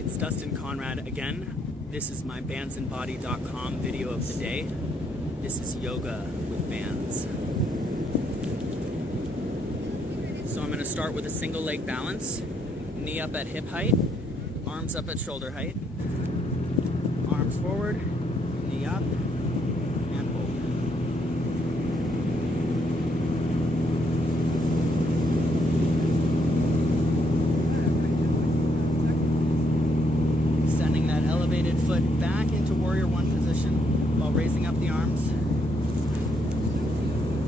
it's Dustin Conrad again. This is my bandsandbody.com video of the day. This is yoga with bands. So I'm going to start with a single leg balance. Knee up at hip height, arms up at shoulder height. Arms forward, knee up, and hold. Sending that elevated foot back into warrior one position while raising up the arms.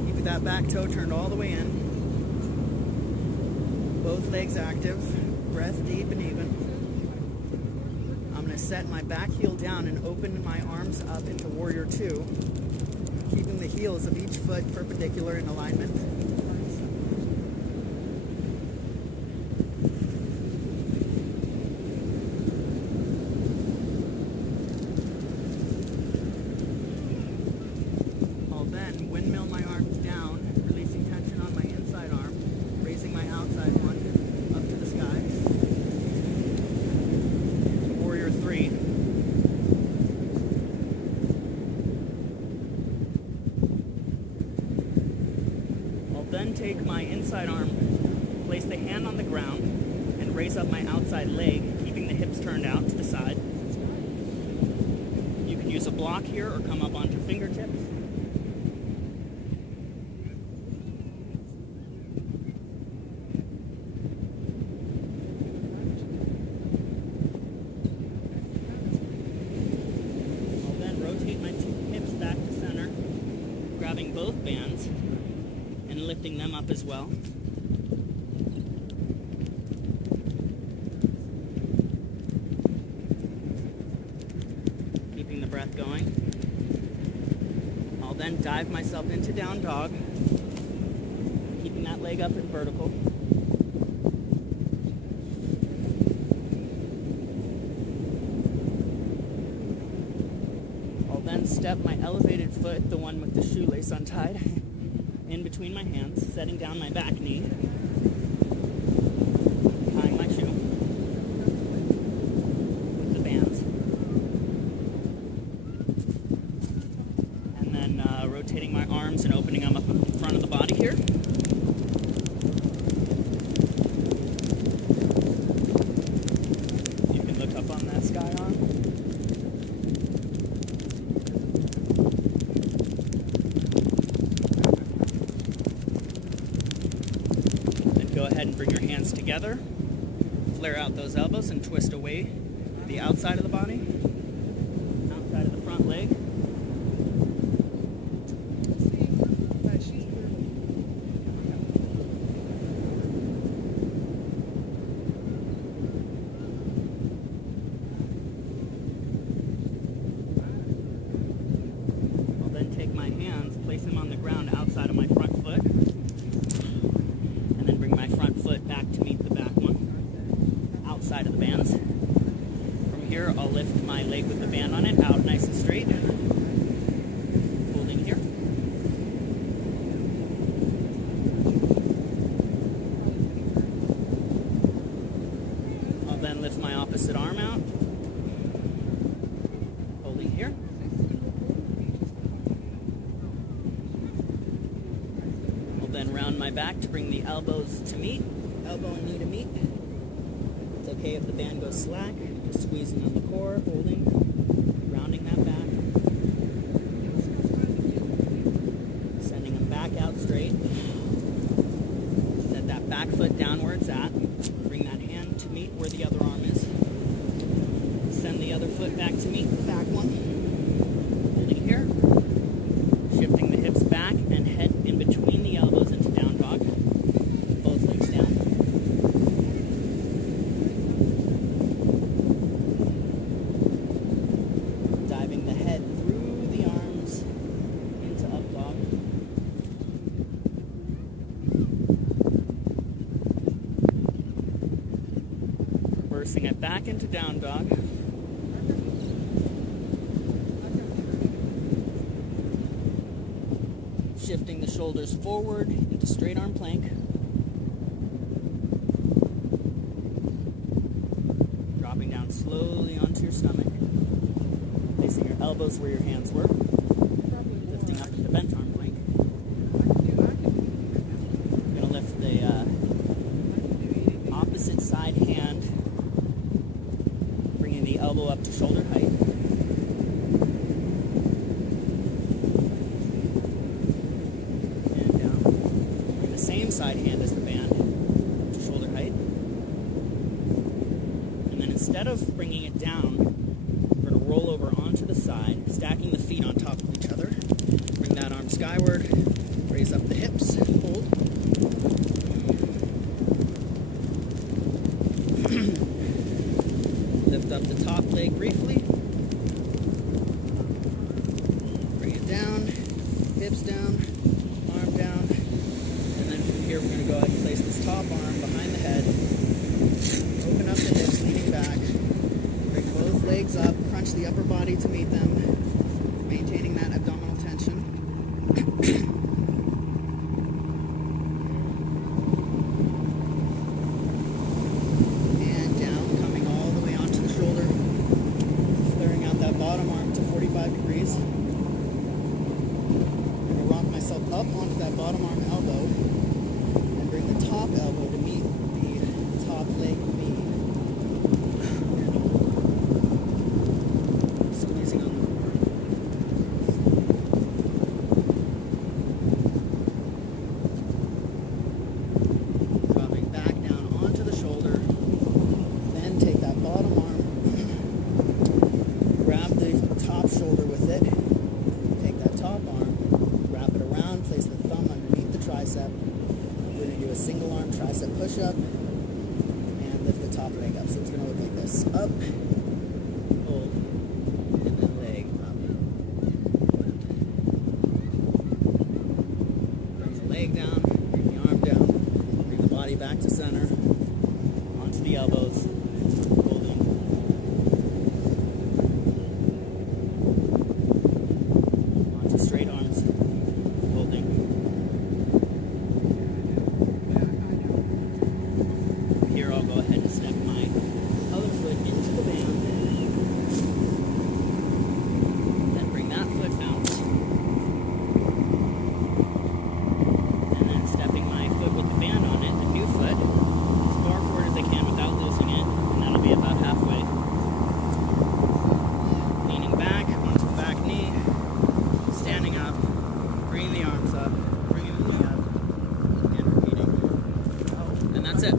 Keep that back toe turned all the way in. Both legs active, breath deep and even. I'm going to set my back heel down and open my arms up into warrior two, keeping the heels of each foot perpendicular in alignment. I'll then windmill my arms down, releasing tension on my inside arm, raising my outside one up to the sky. To warrior three. I'll then take my inside arm, place the hand on the ground, and raise up my outside leg, keeping the hips turned out to the side. You can use a block here or come up onto fingertips. Rotate my hips back to center, grabbing both bands and lifting them up as well. Keeping the breath going. I'll then dive myself into down dog, keeping that leg up and vertical. Then step my elevated foot, the one with the shoelace untied, in between my hands, setting down my back knee, tying my shoe with the bands, and then rotating my arms and opening them up in front of the body here. You can look up on that sky arm. Go ahead and bring your hands together, flare out those elbows and twist away to the outside of the body, outside of the front leg. I'll then take my hands, place them on the ground outside of my front foot, and then bring my front foot back to meet the back one, outside of the bands. From here, I'll lift my leg with the band on it out nice and straight, holding here. I'll then lift my opposite arm out, holding here. Then round my back to bring the elbows to meet, elbow and knee to meet. It's okay if the band goes slack, just squeezing on the core, holding, rounding that back. Sending them back out straight. Set that back foot down where it's at. Bring that hand to meet where the other arm is. Send the other foot back to meet the back one. Holding here. Shifting the hips back and head in between the elbows into down dog. Both legs down. Diving the head through the arms into up dog. Reversing it back into down dog. Shifting the shoulders forward into straight arm plank. Dropping down feet slowly onto your stomach, placing your elbows where your hands were, lifting up to the bent arm plank. You're going to lift the opposite side hand, bringing the elbow up to shoulder height. And down. Bring the same side hand as the band up to shoulder height. And then instead of bringing it down, we're going to roll over onto the side, stacking the feet on top of each other. Bring that arm skyward, raise up the hips, hold. Lift up the top leg briefly. Bring it down, hips down, arm down. And then from here we're going to go ahead and place this top arm behind the head. Open up the hips, leaning back. Bring both legs up, crunch the upper body to meet them, maintaining that abdominal tension. And down, coming all the way onto the shoulder, flaring out that bottom arm to 45 degrees. I'm going to rock myself up onto that bottom arm elbow and bring the top elbow to meet the top leg knee. Squeezing on the core. Dropping back down onto the shoulder. Then take that bottom arm, grab the top shoulder with it. Take that top arm, wrap it around, place the thumb underneath the tricep. We're going to do a single arm tricep push-up and lift the top leg up. So it's going to look like this. Up, hold, and then leg up. Bring the leg down, bring the arm down, bring the body back to center, onto the elbows, holding. Onto straight arms, holding. Here I'll go ahead and step my other foot into the band. Then bring that foot out. And then stepping my foot with the band on it, the new foot, as far forward as I can without losing it. And that'll be about halfway. Leaning back onto the back knee. Standing up. Bringing the arms up. Bringing the knee up. And repeating. And that's it.